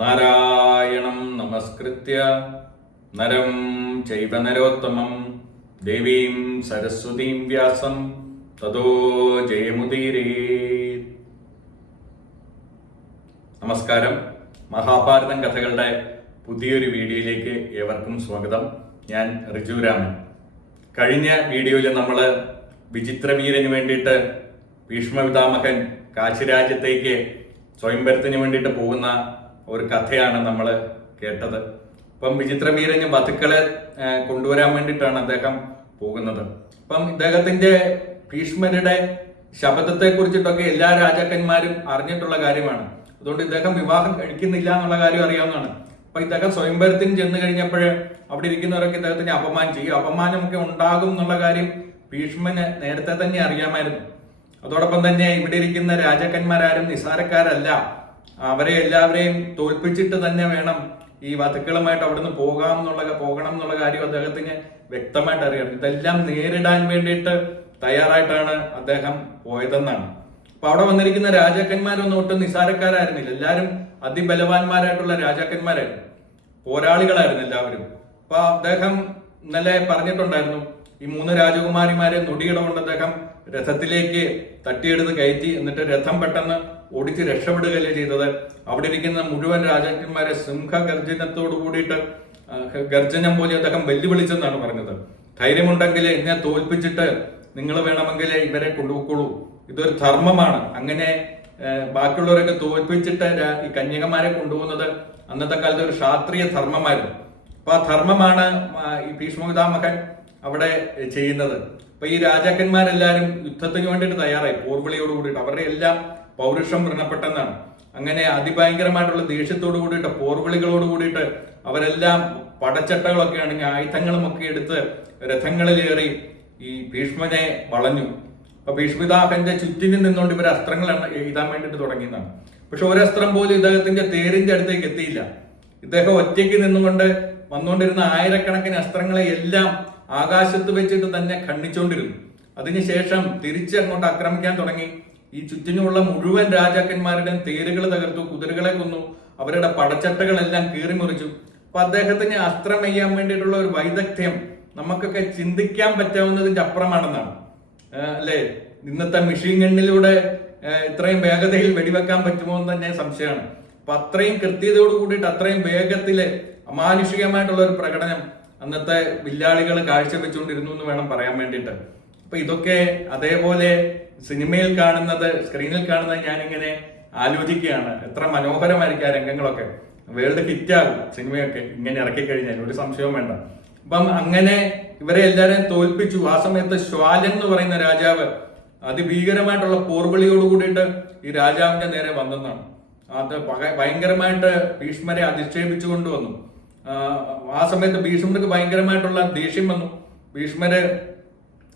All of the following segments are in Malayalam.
നാരായണം നമസ്കൃത്യ. നരം ചൈവ നരോത്തമം. ദേവീം സരസ്വതീം വ്യാസം. തതോ ജയമുദീരേ. നമസ്കാരം. മഹാഭാരതം കഥകളുടെ പുതിയൊരു വീഡിയോയിലേക്ക് ഏവർക്കും സ്വാഗതം. ഞാൻ റിജുരാമൻ കഴിഞ്ഞ വീഡിയോയിൽ നമ്മൾ വിചിത്രവീരന് വേണ്ടിയിട്ട് ഭീഷ്മപിതാമഹൻ കാശിരാജ്യത്തേക്ക് സ്വയംവരത്തിന് വേണ്ടിയിട്ട് പോകുന്ന ഒരു കഥയാണ് നമ്മൾ കേട്ടത്. അപ്പം വിചിത്രവീരന് വധുക്കളെ ആ, കൊണ്ടുവരാൻ വേണ്ടിയിട്ടാണ് അദ്ദേഹം പോകുന്നത്. അപ്പം ഇദ്ദേഹത്തിന്റെ ഭീഷ്മരുടെ ശബദത്തെ കുറിച്ചിട്ടൊക്കെ എല്ലാ രാജാക്കന്മാരും അറിഞ്ഞിട്ടുള്ള കാര്യമാണ്. അതുകൊണ്ട് ഇദ്ദേഹം വിവാഹം കഴിക്കുന്നില്ല എന്നുള്ള കാര്യം അറിയാവുന്നതാണ്. അപ്പൊ ഇദ്ദേഹം സ്വയംവരത്തിന് ചെന്ന് കഴിഞ്ഞപ്പോൾ അവിടെ ഇരിക്കുന്നവരൊക്കെ ഇദ്ദേഹത്തിന് അപമാനിച്ചു ചെയ്യും. അപമാനമൊക്കെ ഉണ്ടാകും എന്നുള്ള കാര്യം ഭീഷ്മന് നേരത്തെ തന്നെ അറിയാമായിരുന്നു. അതോടൊപ്പം തന്നെ ഇവിടെ ഇരിക്കുന്ന രാജാക്കന്മാരാരും നിസാരക്കാരല്ല അവരെ എല്ലാവരെയും തോൽപ്പിച്ചിട്ട് തന്നെ വേണം ഈ വധുക്കളുമായിട്ട് അവിടുന്ന് പോകാം എന്നുള്ള പോകണം എന്നുള്ള കാര്യം അദ്ദേഹത്തിന് വ്യക്തമായിട്ട് അറിയാം ഇതെല്ലാം നേരിടാൻ വേണ്ടിയിട്ട് തയ്യാറായിട്ടാണ് അദ്ദേഹം പോയതെന്നാണ്. അപ്പൊ അവിടെ വന്നിരിക്കുന്ന രാജാക്കന്മാരൊന്നും ഒട്ടും നിസാരക്കാരായിരുന്നില്ല. എല്ലാവരും അതിബലവാന്മാരായിട്ടുള്ള രാജാക്കന്മാരായിരുന്നു. പോരാളികളായിരുന്നു എല്ലാവരും. അപ്പൊ അദ്ദേഹം ഇന്നലെ പറഞ്ഞിട്ടുണ്ടായിരുന്നു ഈ മൂന്ന് രാജകുമാരിമാരെ നൊടിയിട കൊണ്ട് അദ്ദേഹം രഥത്തിലേക്ക് തട്ടിയെടുത്ത് കയറ്റി എന്നിട്ട് രഥം പെട്ടെന്ന് ഓടിച്ച് രക്ഷപ്പെടുകയല്ലേ ചെയ്തത്. അവിടെ ഇരിക്കുന്ന മുഴുവൻ രാജാക്കന്മാരെ സിംഹഗർജനത്തോട് കൂടിയിട്ട് ഗർജനം പോലെ അദ്ദേഹം വെല്ലുവിളിച്ചെന്നാണ് പറഞ്ഞത്. ധൈര്യമുണ്ടെങ്കിൽ എന്നെ തോൽപ്പിച്ചിട്ട് നിങ്ങൾ വേണമെങ്കിൽ ഇവരെ കൊണ്ടുപോയിക്കോളൂ. ഇതൊരു ധർമ്മമാണ്. അങ്ങനെ ബാക്കിയുള്ളവരൊക്കെ തോൽപ്പിച്ചിട്ട് ഈ കന്യകമാരെ കൊണ്ടുപോകുന്നത് അന്നത്തെ കാലത്ത് ഒരു ശാസ്ത്രീയ ധർമ്മമായിരുന്നു. അപ്പൊ ആ ധർമ്മമാണ് ഈ ഭീഷ്മപിതാമഹൻ അവിടെ ചെയ്യുന്നത്. അപ്പൊ ഈ രാജാക്കന്മാരെല്ലാരും യുദ്ധത്തിന് വേണ്ടിട്ട് തയ്യാറായി. പോർവിളിയോട് കൂടിയിട്ട്. അവരുടെ എല്ലാം പൗരുഷം വ്രണപ്പെട്ടെന്നാണ്. അങ്ങനെ അതിഭയങ്കരമായിട്ടുള്ള ദേഷ്യത്തോട് കൂടിയിട്ട് പോർവിളികളോട് കൂടിയിട്ട് അവരെല്ലാം പടച്ചട്ടകളൊക്കെ ആണെങ്കിൽ ആയുധങ്ങളും ഒക്കെ എടുത്ത് രഥങ്ങളിലേറി ഈ ഭീഷ്മനെ വളഞ്ഞു. അപ്പൊ ഭീഷ്മിതാഹന്റെ ചുറ്റിനും നിന്നുകൊണ്ട് ഇവർ അസ്ത്രങ്ങൾ എഴുതാൻ വേണ്ടിയിട്ട് തുടങ്ങിയതാണ് പക്ഷെ ഒരസ്ത്രം പോലും ഇദ്ദേഹത്തിന്റെ തേരിന്റെ അടുത്തേക്ക് എത്തിയില്ല. ഇദ്ദേഹം ഒറ്റയ്ക്ക് നിന്നുകൊണ്ട് വന്നുകൊണ്ടിരുന്ന ആയിരക്കണക്കിന് അസ്ത്രങ്ങളെ എല്ലാം ആകാശത്ത് വെച്ചിട്ട് തന്നെ ഖണ്ഡിച്ചുകൊണ്ടിരുന്നു അതിനുശേഷം തിരിച്ചങ്ങോട്ട് ആക്രമിക്കാൻ തുടങ്ങി. ഈ ചുറ്റിനുമുള്ള മുഴുവൻ രാജാക്കന്മാരുടെയും തേരുകൾ തകർത്തു കുതിരകളെ കൊന്നു അവരുടെ പടച്ചട്ടകളെല്ലാം കീറിമുറിച്ചു. അപ്പൊ അദ്ദേഹത്തിന് അസ്ത്രം ചെയ്യാൻ വേണ്ടിയിട്ടുള്ള ഒരു വൈദഗ്ധ്യം നമുക്കൊക്കെ ചിന്തിക്കാൻ പറ്റാവുന്നതിന്റെ അപ്പുറമാണെന്നാണ്. അല്ലേ? ഇന്നത്തെ മെഷീൻ ഗണ്ണിലൂടെ ഇത്രയും വേഗതയിൽ വെടിവെക്കാൻ പറ്റുമോ എന്ന് തന്നെ സംശയമാണ്. അപ്പൊ അത്രയും കൃത്യതയോട് കൂടിയിട്ട് അത്രയും വേഗത്തിൽ അമാനുഷികമായിട്ടുള്ള ഒരു പ്രകടനം അന്നത്തെ വില്ലാളികൾ കാഴ്ചവെച്ചുകൊണ്ടിരുന്നു എന്ന് വേണം പറയാൻ വേണ്ടിയിട്ട്. അപ്പൊ ഇതൊക്കെ അതേപോലെ സിനിമയിൽ കാണുന്നത് സ്ക്രീനിൽ കാണുന്നത് ഞാനിങ്ങനെ ആലോചിക്കുകയാണ്. എത്ര മനോഹരമായിരിക്കും ആ രംഗങ്ങളൊക്കെ. വേൾഡ് ഹിറ്റാകും സിനിമയൊക്കെ ഇങ്ങനെ ഇറക്കി കഴിഞ്ഞാൽ ഒരു സംശയവും വേണ്ട. അപ്പം അങ്ങനെ ഇവരെ എല്ലാവരെയും തോൽപ്പിച്ചു. ആ സമയത്ത് ശ്വാലൻ എന്ന് പറയുന്ന രാജാവ് അതിഭീകരമായിട്ടുള്ള പോർവിളിയോട് കൂടിയിട്ട് ഈ രാജാവിന്റെ നേരെ വന്നതാണ് അത് ഭയങ്കരമായിട്ട് ഭീഷ്മരെ അധിക്ഷേപിച്ചു കൊണ്ടുവന്നു ആ, സമയത്ത് ഭീഷ്മർക്ക് ഭയങ്കരമായിട്ടുള്ള ദേഷ്യം വന്നു. ഭീഷ്മര്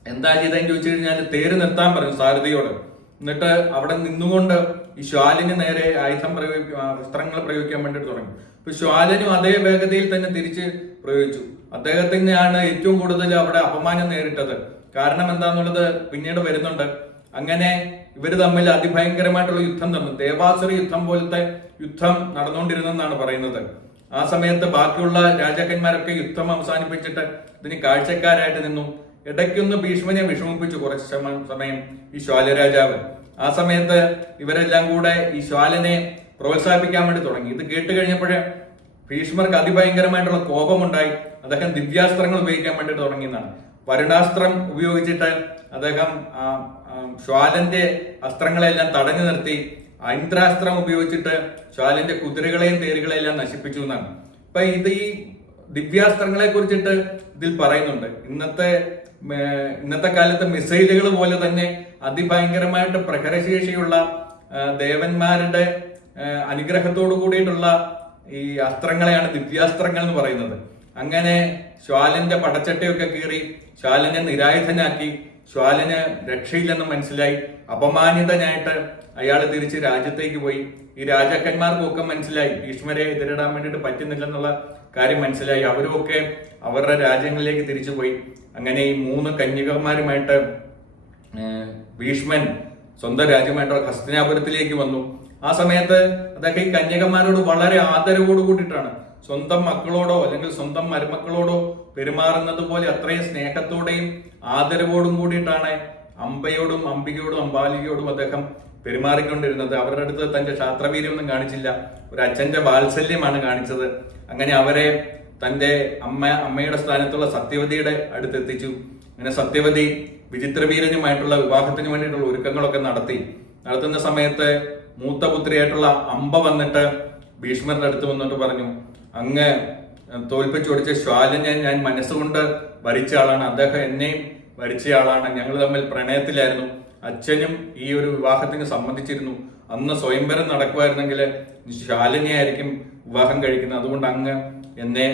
എന്താ ചെയ്തതെന്ന് ചോദിച്ചു കഴിഞ്ഞാൽ തേര് നിർത്താൻ പറഞ്ഞു സാരഥിയോട്. എന്നിട്ട് അവിടെ നിന്നുകൊണ്ട് ഈ ശ്വാലിന് നേരെ ആയുധം പ്രയോഗിക്കും വസ്ത്രങ്ങൾ പ്രയോഗിക്കാൻ വേണ്ടിട്ട് തുടങ്ങി. ഇപ്പൊ ശ്വാലനും അതേ വേഗതയിൽ തന്നെ തിരിച്ച് പ്രയോഗിച്ചു. അദ്ദേഹത്തിനെയാണ് ഏറ്റവും കൂടുതൽ അവിടെ അപമാനം നേരിട്ടത്. കാരണം എന്താന്നുള്ളത് പിന്നീട് വരുന്നുണ്ട്. അങ്ങനെ ഇവർ തമ്മിൽ അതിഭയങ്കരമായിട്ടുള്ള യുദ്ധം തമ്മിൽ ദേവാസുര യുദ്ധം പോലത്തെ യുദ്ധം നടന്നുകൊണ്ടിരുന്നെന്നാണ് പറയുന്നത്. ആ സമയത്ത് ബാക്കിയുള്ള രാജാക്കന്മാരൊക്കെ യുദ്ധം അവസാനിപ്പിച്ചിട്ട് ഇതിന് കാഴ്ചക്കാരായിട്ട് നിന്നു. ഇടയ്ക്കൊന്ന് ഭീഷ്മനെ വിഷമിപ്പിച്ചു കുറച്ച് സമയം ഈ ശ്വാലരാജാവ് ആ സമയത്ത് ഇവരെല്ലാം കൂടെ ഈ ശ്വാലനെ പ്രോത്സാഹിപ്പിക്കാൻ വേണ്ടി തുടങ്ങി. ഇത് കേട്ട് കഴിഞ്ഞപ്പോഴേ ഭീഷ്മർക്ക് അതിഭയങ്കരമായിട്ടുള്ള കോപമുണ്ടായി. അദ്ദേഹം ദിവ്യാസ്ത്രങ്ങൾ ഉപയോഗിക്കാൻ വേണ്ടി തുടങ്ങിയെന്നാണ്. വരുണാസ്ത്രം ഉപയോഗിച്ചിട്ട് അദ്ദേഹം ശ്വാലന്റെ അസ്ത്രങ്ങളെല്ലാം തടഞ്ഞു നിർത്തി. ഐന്ദ്രാസ്ത്രം ഉപയോഗിച്ചിട്ട് ശാലിന്റെ കുതിരകളെയും തേരുകളെയും എല്ലാം നശിപ്പിച്ചു എന്നാണ്. അപ്പൊ ഇത് ഈ ദിവ്യാസ്ത്രങ്ങളെ കുറിച്ചിട്ട് ഇതിൽ പറയുന്നുണ്ട്. ഇന്നത്തെ ഇന്നത്തെ കാലത്തെ മിസൈലുകൾ പോലെ തന്നെ അതിഭയങ്കരമായിട്ട് പ്രഹരശേഷിയുള്ള ദേവന്മാരുടെ അനുഗ്രഹത്തോടു കൂടിയിട്ടുള്ള ഈ അസ്ത്രങ്ങളെയാണ് ദിവ്യാസ്ത്രങ്ങൾ എന്ന് പറയുന്നത്. അങ്ങനെ ശ്വാലന്റെ പടച്ചട്ടയൊക്കെ കീറി ശ്വാലനെ നിരായുധനാക്കി ശ്വാലന് രക്ഷയില്ലെന്ന് മനസ്സിലായി. അപമാനിതനായിട്ട് അയാൾ തിരിച്ച് രാജ്യത്തേക്ക് പോയി. ഈ രാജാക്കന്മാർക്കൊക്കെ മനസ്സിലായി. ഭീഷ്മരെ എതിരിടാൻ വേണ്ടിയിട്ട് പറ്റുന്നില്ലെന്നുള്ള കാര്യം മനസ്സിലായി. അവരുമൊക്കെ അവരുടെ രാജ്യങ്ങളിലേക്ക് തിരിച്ചു പോയി. അങ്ങനെ ഈ മൂന്ന് കന്യകമാരുമായിട്ട് ഭീഷ്മൻ സ്വന്തം രാജ്യമായിട്ടുള്ള ഹസ്തിനാപുരത്തിലേക്ക് വന്നു. ആ സമയത്ത് അദ്ദേഹം ഈ കന്യകന്മാരോട് വളരെ ആദരവോട് കൂടിയിട്ടാണ് സ്വന്തം മക്കളോടോ അല്ലെങ്കിൽ സ്വന്തം മരുമക്കളോടോ പെരുമാറുന്നത് പോലെ അത്രയും സ്നേഹത്തോടെയും ആദരവോടും കൂടിയിട്ടാണ് അമ്പയോടും അംബികയോടും അമ്പാലികയോടും അദ്ദേഹം പെരുമാറിക്കൊണ്ടിരുന്നത്. അവരുടെ അടുത്ത് തന്റെ ശാസ്ത്രവീര്യമൊന്നും കാണിച്ചില്ല. ഒരു അച്ഛന്റെ വാത്സല്യമാണ് കാണിച്ചത്. അങ്ങനെ അവരെ തന്റെ അമ്മ അമ്മയുടെ സ്ഥാനത്തുള്ള സത്യവതിയുടെ അടുത്തെത്തിച്ചു. അങ്ങനെ സത്യവതി വിചിത്രവീരനുമായിട്ടുള്ള വിവാഹത്തിന് വേണ്ടിയിട്ടുള്ള ഒരുക്കങ്ങളൊക്കെ നടത്തി. നടത്തുന്ന സമയത്ത് മൂത്ത പുത്രിയായിട്ടുള്ള അമ്പ വന്നിട്ട് ഭീഷ്മരുടെ അടുത്ത് വന്നിട്ട് പറഞ്ഞു അങ്ങ് തോൽപ്പിച്ചൊടിച്ച ശ്വാലിനെ ഞാൻ മനസ്സുകൊണ്ട് വരിച്ച ആളാണ്. അദ്ദേഹം എന്നെയും വരിച്ച ആളാണ്. ഞങ്ങൾ തമ്മിൽ പ്രണയത്തിലായിരുന്നു. അച്ഛനും ഈ ഒരു വിവാഹത്തിന് സംബന്ധിച്ചിരുന്നു അന്ന് സ്വയംവരം നടക്കുമായിരുന്നെങ്കിൽ ശാലിനിയായിരിക്കും വിവാഹം കഴിക്കുന്നത്. അതുകൊണ്ട് അങ്ങ് എന്നെ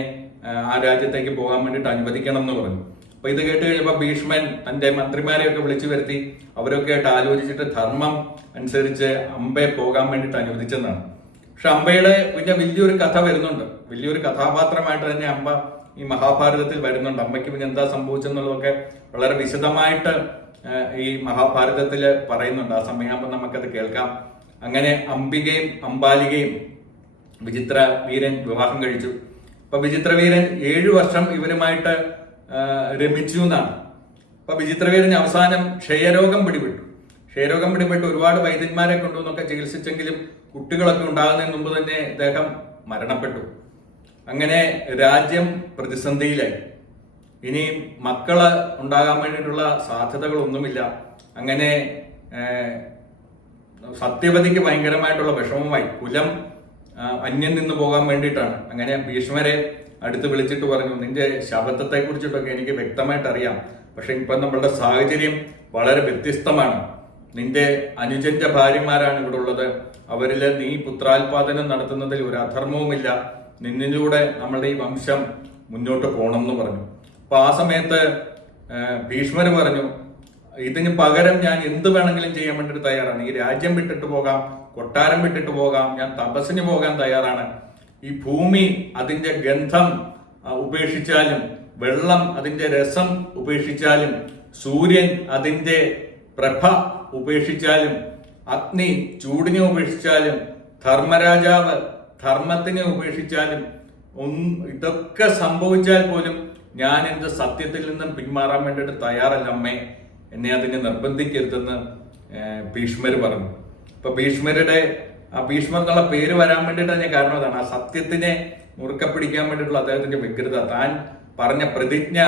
ആ, രാജ്യത്തേക്ക് പോകാൻ വേണ്ടിയിട്ട് അനുവദിക്കണം എന്ന് പറഞ്ഞു. അപ്പൊ ഇത് കേട്ട് കഴിഞ്ഞപ്പോൾ ഭീഷ്മൻ തന്റെ മന്ത്രിമാരെയൊക്കെ വിളിച്ചു വരുത്തി അവരൊക്കെ ആയിട്ട് ആലോചിച്ചിട്ട് ധർമ്മം അനുസരിച്ച് അമ്പയെ പോകാൻ വേണ്ടിയിട്ട് അനുവദിച്ചെന്നാണ്. പക്ഷെ അമ്പയുടെ പിന്നെ വലിയൊരു കഥ വരുന്നുണ്ട്. വലിയൊരു കഥാപാത്രമായിട്ട് തന്നെ അമ്പ ഈ മഹാഭാരതത്തിൽ വരുന്നുണ്ട്. അമ്മയ്ക്ക് പിന്നെ എന്താ സംഭവിച്ചെന്നുള്ളതൊക്കെ വളരെ വിശദമായിട്ട് ഈ മഹാഭാരതത്തിൽ പറയുന്നുണ്ട്. ആ സമയമാകുമ്പോൾ നമുക്കത് കേൾക്കാം. അങ്ങനെ അംബികയും അംബാലികയും വിചിത്ര വീരൻ വിവാഹം കഴിച്ചു. അപ്പൊ വിചിത്ര വീരൻ ഏഴു വർഷം ഇവരുമായിട്ട് രമിച്ചു എന്നാണ്. അപ്പൊ വിചിത്രവീരന് അവസാനം ക്ഷയരോഗം പിടിപെട്ടു. ക്ഷയരോഗം പിടിപെട്ട് ഒരുപാട് വൈദ്യന്മാരെ കൊണ്ടുവന്നൊക്കെ ചികിത്സിച്ചെങ്കിലും കുട്ടികളൊക്കെ ഉണ്ടാകുന്നതിന് മുമ്പ് തന്നെ ഇദ്ദേഹം മരണപ്പെട്ടു. അങ്ങനെ രാജ്യം പ്രതിസന്ധിയിലായി. ഇനി മക്കൾ ഉണ്ടാകാൻ വേണ്ടിയിട്ടുള്ള സാധ്യതകളൊന്നുമില്ല. അങ്ങനെ സത്യവതിക്ക് ഭയങ്കരമായിട്ടുള്ള വിഷമമായി. കുലം അന്യം നിന്ന് പോകാൻ വേണ്ടിയിട്ടാണ്. അങ്ങനെ ഭീഷ്മരെ അടുത്ത് വിളിച്ചിട്ട് പറഞ്ഞു നിന്റെ ശബദത്തെ കുറിച്ചിട്ടൊക്കെ എനിക്ക് വ്യക്തമായിട്ട് അറിയാം പക്ഷെ ഇപ്പൊ നമ്മളുടെ സാഹചര്യം വളരെ വ്യത്യസ്തമാണ്. നിന്റെ അനുജന്റെ ഭാര്യമാരാണ് ഇവിടെ ഉള്ളത്. അവരിൽ നീ പുത്രാൽപാദനം നടത്തുന്നതിൽ ഒരു അധർമ്മവുമില്ല. നിന്നിലൂടെ നമ്മളുടെ ഈ വംശം മുന്നോട്ട് പോകണം എന്ന് പറഞ്ഞു. അപ്പൊ ആ സമയത്ത് ഭീഷ്മർ പറഞ്ഞു ഇതിന് പകരം ഞാൻ എന്ത് വേണമെങ്കിലും ചെയ്യാൻ വേണ്ടിയിട്ട് തയ്യാറാണ്. ഈ രാജ്യം വിട്ടിട്ട് പോകാം കൊട്ടാരം വിട്ടിട്ട് പോകാം ഞാൻ തപസ്സിന് പോകാൻ തയ്യാറാണ്. ഈ ഭൂമി അതിന്റെ ഗന്ധം ഉപേക്ഷിച്ചാലും വെള്ളം അതിന്റെ രസം ഉപേക്ഷിച്ചാലും സൂര്യൻ അതിന്റെ പ്രഭ ഉപേക്ഷിച്ചാലും അഗ്നി ചൂടിനെ ഉപേക്ഷിച്ചാലും ധർമ്മരാജാവ് ധർമ്മത്തിനെ ഉപേക്ഷിച്ചാലും ഇതൊക്കെ സംഭവിച്ചാൽ പോലും ഞാൻ എന്ത് സത്യത്തിൽ നിന്നും പിന്മാറാൻ വേണ്ടിയിട്ട് തയ്യാറല്ല അമ്മേ എന്നെ അതിനെ നിർബന്ധിക്കരുതെന്ന് ഭീഷ്മർ പറഞ്ഞു. ഇപ്പൊ ഭീഷ്മരുടെ ആ ഭീഷ്മർ എന്നുള്ള പേര് വരാൻ വേണ്ടിയിട്ട് അതിന് കാരണം അതാണ്. ആ സത്യത്തിനെ മുറുക്കെ പിടിക്കാൻ വേണ്ടിയിട്ടുള്ള അദ്ദേഹത്തിന്റെ വ്യഗ്രത. താൻ പറഞ്ഞ പ്രതിജ്ഞ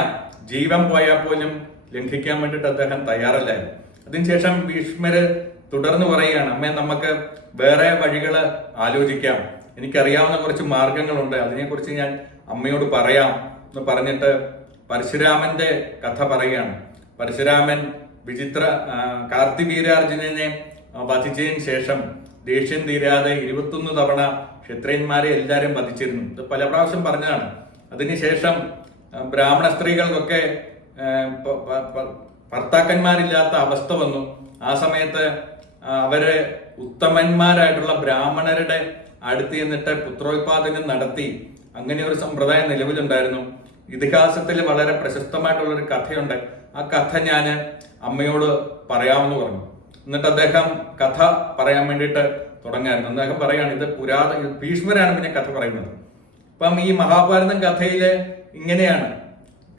ജീവൻ പോയാൽ പോലും ലംഘിക്കാൻ വേണ്ടിയിട്ട് അദ്ദേഹം തയ്യാറല്ലായിരുന്നു. അതിനുശേഷം ഭീഷ്മര് തുടർന്ന് പറയുകയാണ് അമ്മേ നമുക്ക് വേറെ വഴികൾ ആലോചിക്കാം. എനിക്കറിയാവുന്ന കുറച്ച് മാർഗങ്ങളുണ്ട്. അതിനെക്കുറിച്ച് ഞാൻ അമ്മയോട് പറയാം. എന്ന് പറഞ്ഞിട്ട് പരശുരാമന്റെ കഥ പറയുകയാണ്. പരശുരാമൻ വിചിത്ര കാർത്തിവീരാർജുനനെ വധിച്ചതിന് ശേഷം ദേഷ്യം തീരാതെ ഇരുപത്തൊന്ന് തവണ ക്ഷത്രിയന്മാരെ എല്ലാവരും വധിച്ചിരുന്നു. ഇത് പല പ്രാവശ്യം പറഞ്ഞതാണ്. അതിനുശേഷം ബ്രാഹ്മണ സ്ത്രീകൾക്കൊക്കെ ഭർത്താക്കന്മാരില്ലാത്ത അവസ്ഥ വന്നു. ആ സമയത്ത് അവർ ഉത്തമന്മാരായിട്ടുള്ള ബ്രാഹ്മണരുടെ അടുത്ത് ചെന്നിട്ട് പുത്രോത്പാദനം നടത്തി. അങ്ങനെ ഒരു സമ്പ്രദായം നിലവിലുണ്ടായിരുന്നു. ഇതിഹാസത്തിൽ വളരെ പ്രശസ്തമായിട്ടുള്ള ഒരു കഥയുണ്ട്. ആ കഥ ഞാൻ അമ്മയോട് പറയാമെന്ന് പറഞ്ഞു. എന്നിട്ട് അദ്ദേഹം കഥ പറയാൻ വേണ്ടിയിട്ട് തുടങ്ങായിരുന്നു. അദ്ദേഹം പറയാണ് ഇത് പുരാത ഭീഷ്മരാണ് പിന്നെ കഥ പറയുന്നത്. അപ്പം ഈ മഹാഭാരതം കഥയിൽ ഇങ്ങനെയാണ്.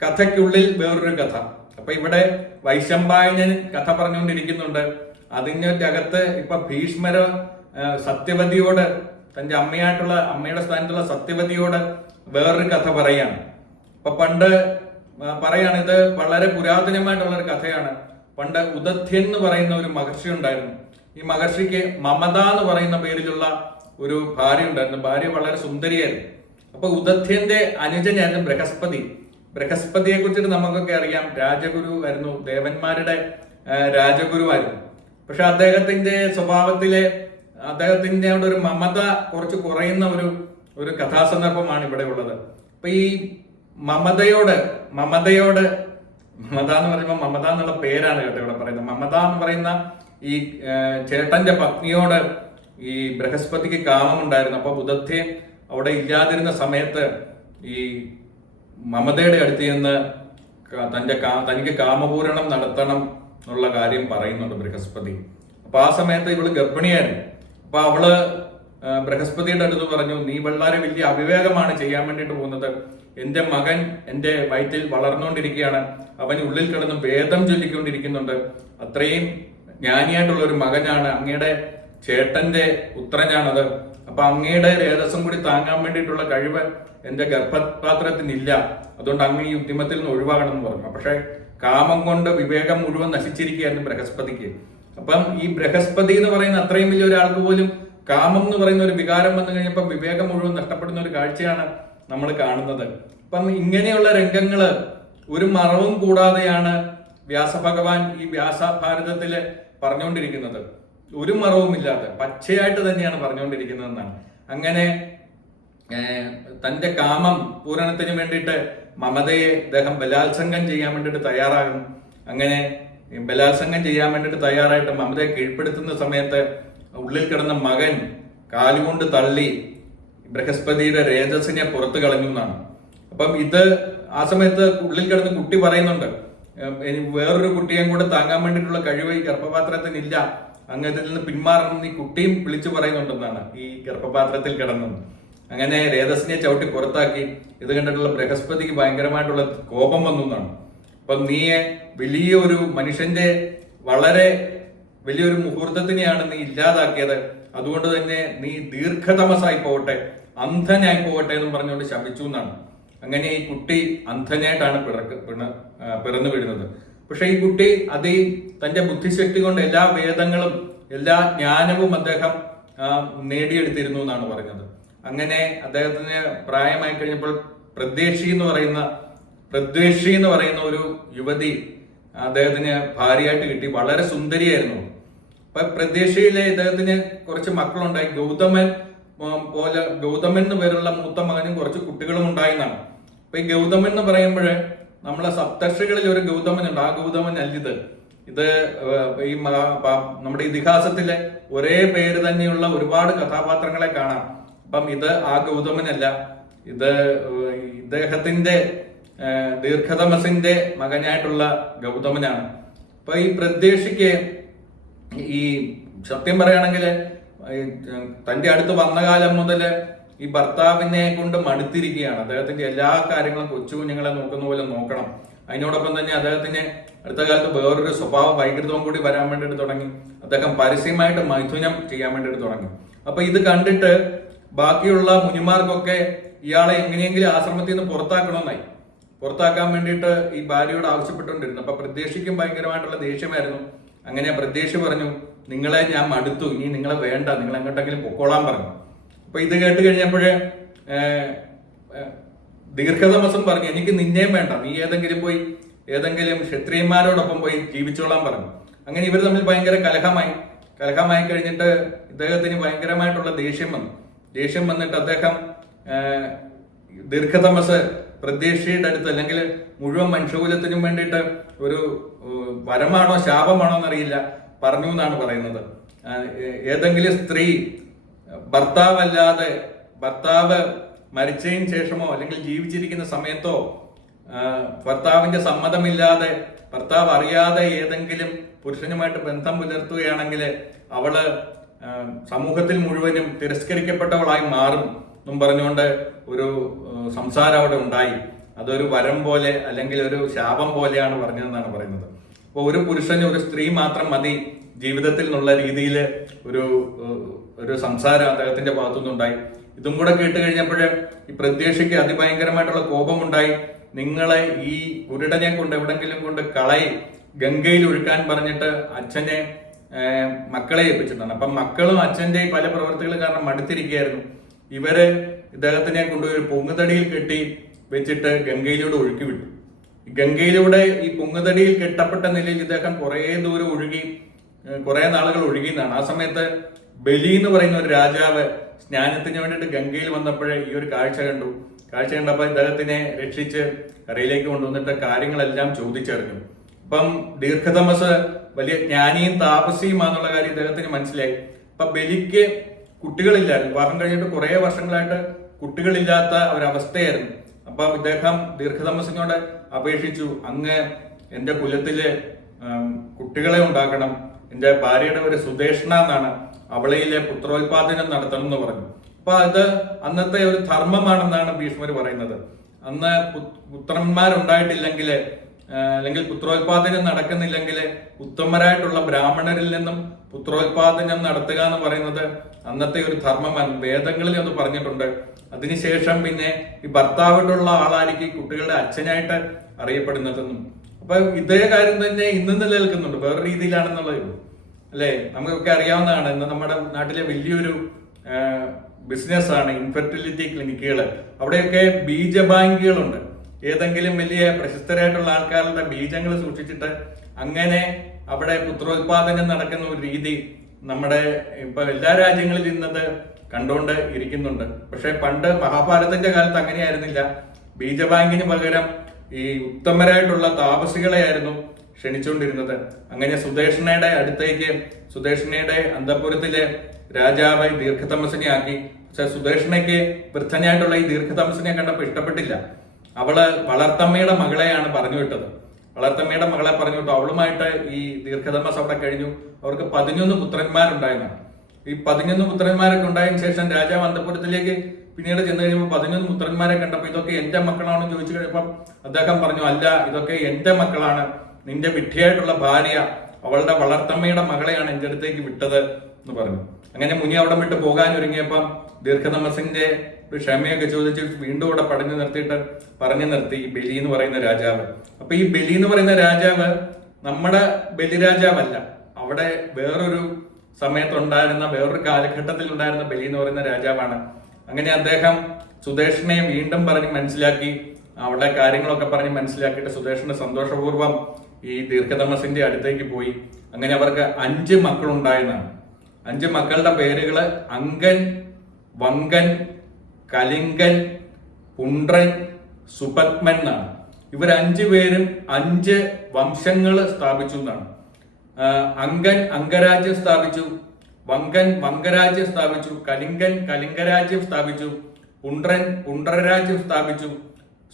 കഥയ്ക്കുള്ളിൽ വേറൊരു കഥ. അപ്പൊ ഇവിടെ വൈശമ്പായനൻ കഥ പറഞ്ഞുകൊണ്ടിരിക്കുന്നുണ്ട്. അതിന്റെ അകത്ത് ഇപ്പൊ ഭീഷ്മര് സത്യവതിയോട് തന്റെ അമ്മയായിട്ടുള്ള അമ്മയുടെ സ്ഥാനത്തുള്ള സത്യവതിയോട് വേറൊരു കഥ പറയാണ്. അപ്പൊ പണ്ട് പറയാണ് ഇത് വളരെ പുരാതനമായിട്ടുള്ള ഒരു കഥയാണ്. പണ്ട് ഉദധ്യൻ എന്ന് പറയുന്ന ഒരു മഹർഷി ഉണ്ടായിരുന്നു. ഈ മഹർഷിക്ക് മമത എന്ന് പറയുന്ന പേരിലുള്ള ഒരു ഭാര്യ ഉണ്ടായിരുന്നു. ഭാര്യ വളരെ സുന്ദരിയായിരുന്നു. അപ്പൊ ഉദധ്യന്റെ അനുജനായിരുന്നു ബൃഹസ്പതി. ബൃഹസ്പതിയെ കുറിച്ചിട്ട് നമുക്കൊക്കെ അറിയാം. രാജഗുരു ആയിരുന്നു ദേവന്മാരുടെ രാജഗുരുവായിരുന്നു. പക്ഷെ അദ്ദേഹത്തിന്റെ സ്വഭാവത്തിലെ അദ്ദേഹത്തിന്റെ ഒരു മമത കുറച്ച് കുറയുന്ന ഒരു ഒരു കഥാസന്ദർഭമാണ് ഇവിടെ ഉള്ളത്. അപ്പൊ ഈ മമതയോട് മമതയോട് മമത എന്ന് പറയുമ്പോൾ മമത എന്നുള്ള പേരാണ് കേട്ടോ ഇവിടെ പറയുന്നത്. മമത എന്ന് പറയുന്ന ഈ ചേട്ടന്റെ പത്നിയോട് ഈ ബൃഹസ്പതിക്ക് കാമമുണ്ടായിരുന്നു. അപ്പൊ ബുധത്തെ അവിടെ ഇല്ലാതിരുന്ന സമയത്ത് ഈ മമതയുടെ അടുത്ത് നിന്ന് തന്റെ കാ- തനിക്ക് കാമപൂരണം നടത്തണം എന്നുള്ള കാര്യം പറയുന്നുണ്ട് ബൃഹസ്പതി. അപ്പൊ ആ സമയത്ത് ഇവൾ ഗർഭിണിയായിരുന്നു. അപ്പൊ അവൾ ബൃഹസ്പതിയുടെ അടുത്ത് പറഞ്ഞു നീ വളരെ വലിയ അവിവേകമാണ് ചെയ്യാൻ വേണ്ടിയിട്ട് പോകുന്നത്. എന്റെ മകൻ എന്റെ വയറ്റിൽ വളർന്നുകൊണ്ടിരിക്കുകയാണ്. അവൻ ഉള്ളിൽ കിടന്ന് വേദം ചൊല്ലിക്കൊണ്ടിരിക്കുന്നുണ്ട്. അത്രയും ജ്ഞാനിയായിട്ടുള്ള ഒരു മകനാണ്. അങ്ങയുടെ ചേട്ടന്റെ പുത്രനാണത്. അപ്പൊ അങ്ങയുടെ രേതസം കൂടി താങ്ങാൻ വേണ്ടിയിട്ടുള്ള കഴിവ് എന്റെ ഗർഭപാത്രത്തിനില്ല. അതുകൊണ്ട് അങ്ങ് ഈ ഉദ്യമത്തിൽ നിന്ന് ഒഴിവാകണം എന്ന് പറഞ്ഞു. പക്ഷെ കാമം കൊണ്ട് വിവേകം മുഴുവൻ നശിച്ചിരിക്കുകയായിരുന്നു ബൃഹസ്പതിക്ക്. അപ്പം ഈ ബൃഹസ്പതി എന്ന് പറയുന്ന അത്രയും വലിയ ഒരാൾക്ക് പോലും കാമം എന്ന് പറയുന്ന ഒരു വികാരം വന്നു കഴിഞ്ഞപ്പോൾ വിവേകം മുഴുവൻ നഷ്ടപ്പെടുന്ന ഒരു കാഴ്ചയാണ് നമ്മൾ കാണുന്നത്. അപ്പം ഇങ്ങനെയുള്ള രംഗങ്ങൾ ഒരു മറവും കൂടാതെയാണ് വ്യാസഭഗവാൻ ഈ വ്യാസഭാരതത്തിൽ പറഞ്ഞുകൊണ്ടിരിക്കുന്നത്. ഒരു മറവുമില്ലാതെ പച്ചയായിട്ട് തന്നെയാണ് പറഞ്ഞുകൊണ്ടിരിക്കുന്നതെന്നാണ്. അങ്ങനെ തന്റെ കാമം പൂരണത്തിന് വേണ്ടിയിട്ട് മമതയെ അദ്ദേഹം ബലാത്സംഗം ചെയ്യാൻ വേണ്ടിയിട്ട് തയ്യാറാകും. അങ്ങനെ ബലാത്സംഗം ചെയ്യാൻ വേണ്ടിയിട്ട് തയ്യാറായിട്ട് മമതയെ കീഴ്പ്പെടുത്തുന്ന സമയത്ത് ഉള്ളിൽ കിടന്ന മകൻ കാലുകൊണ്ട് തള്ളി ബൃഹസ്പതിയുടെ രേജസിനെ പുറത്തു കളഞ്ഞു എന്നാണ് അപ്പം ഇത് ആ സമയത്ത് ഉള്ളിൽ കിടന്ന് കുട്ടി പറയുന്നുണ്ട് വേറൊരു കുട്ടിയെയും കൂടെ താങ്ങാൻ വേണ്ടിയിട്ടുള്ള കഴിവ് ഈ ഗർഭപാത്രത്തിനില്ല ഇല്ല ഇതിൽ നിന്ന് പിന്മാറണം ഈ കുട്ടിയും വിളിച്ചു പറയുന്നുണ്ടെന്നാണ് ഈ ഗർഭപാത്രത്തിൽ കിടന്നത്. അങ്ങനെ രേതസിനെ ചവിട്ടി പുറത്താക്കി. ഇത് കണ്ടിട്ടുള്ള ബൃഹസ്പതിക്ക് ഭയങ്കരമായിട്ടുള്ള കോപം വന്നു എന്നാണ്. അപ്പം നീയെ വലിയ ഒരു മനുഷ്യന്റെ വളരെ വലിയൊരു മുഹൂർത്തത്തിനെയാണ് നീ ഇല്ലാതാക്കിയത്. അതുകൊണ്ട് തന്നെ നീ ദീർഘതമസായി പോകട്ടെ. അന്ധനായി പോകട്ടെ എന്നും പറഞ്ഞുകൊണ്ട് ശപിച്ചു എന്നാണ്. അങ്ങനെ ഈ കുട്ടി അന്ധനായിട്ടാണ് പിറക്ക് പിണ പിറന്നു വീഴുന്നത്. പക്ഷെ ഈ കുട്ടി അതേ തന്റെ ബുദ്ധിശക്തി കൊണ്ട് എല്ലാ വേദങ്ങളും എല്ലാ ജ്ഞാനവും അദ്ദേഹം നേടിയെടുത്തിരുന്നു എന്നാണ് പറഞ്ഞത് അങ്ങനെ അദ്ദേഹത്തിന് പ്രായമായി കഴിഞ്ഞപ്പോൾ പ്രദ്വേഷി എന്ന് പറയുന്ന പ്രദ്വേഷി എന്ന് പറയുന്ന ഒരു യുവതി അദ്ദേഹത്തിന് ഭാര്യയായിട്ട് കിട്ടി. വളരെ സുന്ദരിയായിരുന്നു. അപ്പൊ പ്രദേശിയിലെ ഇദ്ദേഹത്തിന് കുറച്ച് മക്കളുണ്ടായി. ഗൗതമൻ പോലെ ഗൗതമൻ എന്ന് പേരുള്ള മൂത്ത മകനും കുറച്ച് കുട്ടികളും ഉണ്ടായെന്നാണ്. അപ്പൊ ഈ ഗൗതമൻ എന്ന് പറയുമ്പോൾ നമ്മളെ സപ്തർഷികളിൽ ഒരു ഗൗതമൻ ഉണ്ട് ആ ഗൗതമൻ അല്ലിത് ഇത് ഈ നമ്മുടെ ഇതിഹാസത്തിലെ ഒരേ പേര് തന്നെയുള്ള ഒരുപാട് കഥാപാത്രങ്ങളെ കാണാം. അപ്പം ഇത് ആ ഗൗതമനല്ല. ഇത് ഇദ്ദേഹത്തിന്റെ ദീർഘതമസിന്റെ മകനായിട്ടുള്ള ഗൗതമനാണ്. അപ്പൊ ഈ പ്രദേശിക്ക് ഈ സത്യം പറയുകയാണെങ്കിൽ തന്റെ അടുത്ത് വന്ന കാലം മുതൽ ഈ ഭർത്താവിനെ കൊണ്ട് മടുത്തിരിക്കുകയാണ്. അദ്ദേഹത്തിന്റെ എല്ലാ കാര്യങ്ങളും കൊച്ചു കുഞ്ഞുങ്ങളെ നോക്കുന്ന പോലെ നോക്കണം. അതിനോടൊപ്പം തന്നെ അദ്ദേഹത്തിന് അടുത്ത കാലത്ത് വേറൊരു സ്വഭാവ വൈകൃതവും കൂടി വരാൻ വേണ്ടിയിട്ട് തുടങ്ങി. അദ്ദേഹം പരസ്യമായിട്ട് മൈഥുനം ചെയ്യാൻ വേണ്ടിയിട്ട് തുടങ്ങി. അപ്പൊ ഇത് കണ്ടിട്ട് ബാക്കിയുള്ള മുനിമാർക്കൊക്കെ ഇയാളെ എങ്ങനെയെങ്കിലും ആശ്രമത്തിൽ നിന്ന് പുറത്താക്കണമെന്നായി. പുറത്താക്കാൻ വേണ്ടിയിട്ട് ഈ ഭാര്യയോട് ആവശ്യപ്പെട്ടുകൊണ്ടിരുന്നു. അപ്പൊ പ്രദേശിക്കും ഭയങ്കരമായിട്ടുള്ള ദേഷ്യമായിരുന്നു. അങ്ങനെ പ്രദേശി പറഞ്ഞു നിങ്ങളെ ഞാൻ മടുത്തു. ഇനി നിങ്ങളെ വേണ്ട. നിങ്ങൾ എങ്ങോട്ടെങ്കിലും പൊക്കോളാൻ പറഞ്ഞു. അപ്പൊ ഇത് കേട്ട് കഴിഞ്ഞപ്പോഴേ ദീർഘതമസം പറഞ്ഞു എനിക്ക് നിന്നെയും വേണ്ട. നീ ഏതെങ്കിലും പോയി ഏതെങ്കിലും ക്ഷത്രിയന്മാരോടൊപ്പം പോയി ജീവിച്ചോളാൻ പറഞ്ഞു. അങ്ങനെ ഇവർ തമ്മിൽ ഭയങ്കര കലഹമായി. കലഹമായി കഴിഞ്ഞിട്ട് ഇദ്ദേഹത്തിന് ഭയങ്കരമായിട്ടുള്ള ദേഷ്യം വന്നു. ദേഷ്യം വന്നിട്ട് അദ്ദേഹം ദീർഘതമസ് പ്രതീക്ഷയുടെ അടുത്ത് അല്ലെങ്കിൽ മുഴുവൻ മനുഷ്യകുലത്തിനും വേണ്ടിയിട്ട് ഒരു വരമാണോ ശാപമാണോ എന്നറിയില്ല. പറഞ്ഞു എന്നാണ് പറയുന്നത്. ഏതെങ്കിലും സ്ത്രീ ഭർത്താവല്ലാതെ ഭർത്താവ് മരിച്ചതിന് ശേഷമോ അല്ലെങ്കിൽ ജീവിച്ചിരിക്കുന്ന സമയത്തോ ഭർത്താവിന്റെ സമ്മതമില്ലാതെ ഭർത്താവ് അറിയാതെ ഏതെങ്കിലും പുരുഷനുമായിട്ട് ബന്ധം പുലർത്തുകയാണെങ്കിൽ അവൾ സമൂഹത്തിൽ മുഴുവനും തിരസ്കരിക്കപ്പെട്ടവളായി മാറും എന്നും പറഞ്ഞുകൊണ്ട് ഒരു സംസാരം അവിടെ ഉണ്ടായി. അതൊരു വരം പോലെ അല്ലെങ്കിൽ ഒരു ശാപം പോലെയാണ് പറഞ്ഞതെന്നാണ് പറയുന്നത്. അപ്പോൾ ഒരു പുരുഷന് ഒരു സ്ത്രീ മാത്രം മതി ജീവിതത്തിൽ എന്നുള്ള രീതിയിൽ ഒരു ഒരു സംസാരം അദ്ദേഹത്തിന്റെ ഭാഗത്തുനിന്നുണ്ടായി ഇതും കൂടെ കേട്ട് കഴിഞ്ഞപ്പോൾ ഈ പ്രത്യേക്ഷയ്ക്ക് അതിഭയങ്കരമായിട്ടുള്ള കോപമുണ്ടായി. നിങ്ങളെ ഈ കുരുടനെ കൊണ്ട് എവിടെങ്കിലും കൊണ്ട് കളയി. ഗംഗയിൽ ഒഴുക്കാൻ പറഞ്ഞിട്ട് അച്ഛനെ മക്കളെ ഏൽപ്പിച്ചിട്ടാണ് അപ്പം മക്കളും അച്ഛന്റെ ഈ പല പ്രവർത്തികൾ കാരണം മടുത്തിരിക്കുകയായിരുന്നു. ഇവർ ഇദ്ദേഹത്തിനെ കൊണ്ടുപോയി ഒരു പൊങ്ങുതടിയിൽ കെട്ടി വെച്ചിട്ട് ഗംഗയിലൂടെ ഒഴുക്കി വിട്ടു. ഗംഗയിലൂടെ ഈ പൊങ്ങുതടിയിൽ കെട്ടപ്പെട്ട നിലയിൽ ഇദ്ദേഹം കുറേ ദൂരം ഒഴുകി കുറേ നാളുകൾ ഒഴുകിയെന്നാണ്. ആ സമയത്ത് ബലി എന്ന് പറയുന്ന ഒരു രാജാവ് സ്നാനത്തിന് വേണ്ടിയിട്ട് ഗംഗയിൽ വന്നപ്പോഴേ ഈ ഒരു കാഴ്ച കണ്ടു. കാഴ്ച കണ്ടപ്പോൾ ഇദ്ദേഹത്തിനെ രക്ഷിച്ച് കരയിലേക്ക് കൊണ്ടുവന്നിട്ട് കാര്യങ്ങളെല്ലാം ചോദിച്ചറിഞ്ഞു. അപ്പം ദീർഘതമസ് വലിയ ജ്ഞാനിയും താപസിയുമാന്നുള്ള കാര്യം ഇദ്ദേഹത്തിന് മനസ്സിലായി. അപ്പൊ ബലിക്ക് കുട്ടികളില്ലായിരുന്നു. വിവാഹം കഴിഞ്ഞിട്ട് കുറെ വർഷങ്ങളായിട്ട് കുട്ടികളില്ലാത്ത ഒരവസ്ഥയായിരുന്നു. അപ്പൊ ഇദ്ദേഹം ദീർഘതമസിനോട് അപേക്ഷിച്ചു. അങ്ങ് എന്റെ കുലത്തിൽ കുട്ടികളെ ഉണ്ടാക്കണം. എന്റെ ഭാര്യയുടെ ഒരു സുദേഷ്ണ എന്നാണ് അവളയിലെ പുത്രോത്പാദനം നടത്തണം എന്ന് പറഞ്ഞു. അപ്പൊ അത് അന്നത്തെ ഒരു ധർമ്മമാണെന്നാണ് ഭീഷ്മർ പറയുന്നത്. അന്ന് പുത്രന്മാരുണ്ടായിട്ടില്ലെങ്കിൽ അല്ലെങ്കിൽ പുത്രോത്പാദനം നടക്കുന്നില്ലെങ്കിൽ ഉത്തമരായിട്ടുള്ള ബ്രാഹ്മണരിൽ നിന്നും പുത്രോത്പാദനം നടത്തുക എന്ന് പറയുന്നത് അന്നത്തെ ഒരു ധർമ്മമാണ് വേദങ്ങളിൽ ഒന്ന് പറഞ്ഞിട്ടുണ്ട്. അതിനുശേഷം പിന്നെ ഈ ഭർത്താവിനുള്ള ആളായിരിക്കും കുട്ടികളുടെ അച്ഛനായിട്ട് അറിയപ്പെടുന്നതെന്നും. അപ്പൊ ഇതേ കാര്യം തന്നെ ഇന്ന് നിലനിൽക്കുന്നുണ്ട്. വേറെ രീതിയിലാണെന്നുള്ളത് അല്ലേ? നമുക്കൊക്കെ അറിയാവുന്നതാണ്. ഇന്ന് നമ്മുടെ നാട്ടിലെ വലിയൊരു ബിസിനസ് ആണ്. ഇൻഫെർട്ടിലിറ്റി ക്ലിനിക്കുകൾ അവിടെയൊക്കെ ബീജ ബാങ്കുകളുണ്ട് ഏതെങ്കിലും വലിയ പ്രശസ്തരായിട്ടുള്ള ആൾക്കാരുടെ ബീജങ്ങൾ സൂക്ഷിച്ചിട്ട് അങ്ങനെ അവിടെ പുത്രോത്പാദനം നടക്കുന്ന ഒരു രീതി നമ്മുടെ ഇപ്പൊ എല്ലാ രാജ്യങ്ങളിൽ ഇന്നത് കണ്ടുകൊണ്ട് ഇരിക്കുന്നുണ്ട്. പക്ഷെ പണ്ട് മഹാഭാരതത്തിന്റെ കാലത്ത് അങ്ങനെയായിരുന്നില്ല. ബീജബാങ്കിന് പകരം ഈ ഉത്തമരായിട്ടുള്ള താപസികളെയായിരുന്നു ക്ഷണിച്ചുകൊണ്ടിരുന്നത്. അങ്ങനെ സുദേഷണയുടെ അടുത്തേക്ക് സുദേഷണയുടെ അന്തപുരത്തിലെ രാജാവ് ദീർഘതമസിനെ ആക്കി. പക്ഷെ സുദേഷണയ്ക്ക് വൃദ്ധനായിട്ടുള്ള ഈ ദീർഘതമസിനെ കണ്ടപ്പോൾ ഇഷ്ടപ്പെട്ടില്ല. അവൾ വളർത്തമ്മയുടെ മകളെയാണ് പറഞ്ഞു വിട്ടത്. വളർത്തമ്മയുടെ മകളെ പറഞ്ഞു വിട്ടു. അവളുമായിട്ട് ഈ ദീർഘതമസ് അവിടെ കഴിഞ്ഞു. അവർക്ക് പതിനൊന്ന് പുത്രന്മാരുണ്ടായിരുന്നു. ഈ പതിനൊന്ന് പുത്രന്മാരൊക്കെ ഉണ്ടായതിനു ശേഷം രാജാവ് അന്തപുരത്തിലേക്ക് പിന്നീട് ചെന്ന് കഴിയുമ്പോൾ പതിനൊന്ന് പുത്രന്മാരെ കണ്ടപ്പോൾ ഇതൊക്കെ എന്റെ മക്കളാണെന്ന് ചോദിച്ചു കഴിഞ്ഞപ്പോൾ അദ്ദേഹം പറഞ്ഞു അല്ല ഇതൊക്കെ എന്റെ മക്കളാണ്. നിന്റെ വിഡ്ഢിയായിട്ടുള്ള ഭാര്യ അവളുടെ വളർത്തമ്മയുടെ മകളെയാണ് എന്റെ അടുത്തേക്ക് വിട്ടത് എന്ന് പറഞ്ഞു. അങ്ങനെ മുനി അവിടെ വിട്ട് പോകാൻ ഒരുങ്ങിയപ്പം ദീർഘതമസിന്റെ ഒരു ക്ഷമയൊക്കെ ചോദിച്ച് വീണ്ടും ഇവിടെ പടഞ്ഞു നിർത്തിയിട്ട് പറഞ്ഞു നിർത്തി ഈ ബലി എന്ന് പറയുന്ന രാജാവ്. അപ്പൊ ഈ ബലി എന്ന് പറയുന്ന രാജാവ് നമ്മുടെ ബലിരാജാവല്ല അവിടെ വേറൊരു സമയത്തുണ്ടായിരുന്ന വേറൊരു കാലഘട്ടത്തിൽ ഉണ്ടായിരുന്ന ബലി എന്ന് പറയുന്ന രാജാവാണ്. അങ്ങനെ അദ്ദേഹം സുദേഷിനെ വീണ്ടും പറഞ്ഞ് മനസ്സിലാക്കി അവിടെ കാര്യങ്ങളൊക്കെ പറഞ്ഞ് മനസ്സിലാക്കിയിട്ട് സുദേഷിന്റെ സന്തോഷപൂർവം ഈ ദീർഘതമസിന്റെ അടുത്തേക്ക് പോയി. അങ്ങനെ അവർക്ക് അഞ്ച് മക്കളുണ്ടായെന്നാണ്. അഞ്ച് മക്കളുടെ പേരുകൾ അങ്കൻ വങ്കൻ കലിങ്കൻ പുണ്ട്രൻ സുപത്മൻ എന്നാണ്. ഇവർ അഞ്ചു പേരും അഞ്ച് വംശങ്ങൾ സ്ഥാപിച്ചു എന്നാണ്. അങ്കൻ അംഗരാജ്യം സ്ഥാപിച്ചു വങ്കൻ വങ്കരാജ്യം സ്ഥാപിച്ചു കലിങ്കൻ കലിംഗരാജ്യം സ്ഥാപിച്ചു പുണ്ട്രൻ പുണ്ട്രരാജ്യം സ്ഥാപിച്ചു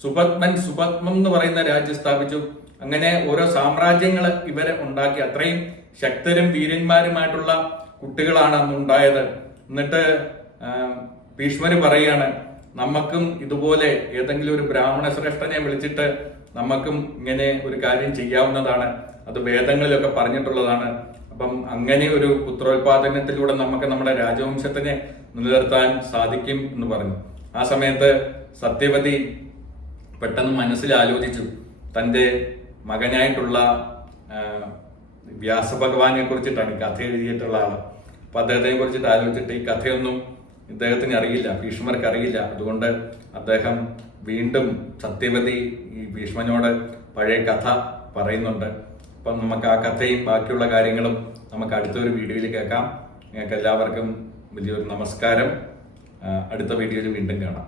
സുപത്മൻ സുപത്മം എന്ന് പറയുന്ന രാജ്യം സ്ഥാപിച്ചു. അങ്ങനെ ഓരോ സാമ്രാജ്യങ്ങൾ ഇവരെ ഉണ്ടാക്കി. അത്രയും ശക്തരും വീരന്മാരുമായിട്ടുള്ള കുട്ടികളാണ് അന്ന് ഉണ്ടായത്. എന്നിട്ട് ആ, ഭീഷ്മര് പറയാണ് നമുക്കും ഇതുപോലെ ഏതെങ്കിലും ഒരു ബ്രാഹ്മണ ശ്രേഷ്ഠനെ വിളിച്ചിട്ട് നമുക്കും ഇങ്ങനെ ഒരു കാര്യം ചെയ്യാവുന്നതാണ്. അത് വേദങ്ങളിലൊക്കെ പറഞ്ഞിട്ടുള്ളതാണ്. അപ്പം അങ്ങനെ ഒരു പുത്രോത്പാദനത്തിലൂടെ നമുക്ക് നമ്മുടെ രാജവംശത്തിനെ നിലനിർത്താൻ സാധിക്കും എന്ന് പറഞ്ഞു. ആ സമയത്ത് സത്യവതി പെട്ടെന്ന് മനസ്സിൽ ആലോചിച്ചു തന്റെ മകനായിട്ടുള്ള വ്യാസഭഗവാനെ കുറിച്ചിട്ടാണ് കഥ എഴുതിയിട്ടുള്ള ആൾ. അപ്പൊ അദ്ദേഹത്തെ കുറിച്ചിട്ട് ആലോചിച്ചിട്ട് ഈ കഥയൊന്നും ഇദ്ദേഹത്തിന് അറിയില്ല ഭീഷ്മർക്ക് അറിയില്ല. അതുകൊണ്ട് അദ്ദേഹം വീണ്ടും സത്യവതി ഈ ഭീഷ്മനോട് പഴയ കഥ പറയുന്നുണ്ട്. അപ്പം നമുക്ക് ആ കഥയും ബാക്കിയുള്ള കാര്യങ്ങളും നമുക്ക് അടുത്തൊരു വീഡിയോയിൽ കേൾക്കാം. നിങ്ങൾക്ക് എല്ലാവർക്കും വലിയൊരു നമസ്കാരം. അടുത്ത വീഡിയോയിൽ വീണ്ടും കാണാം.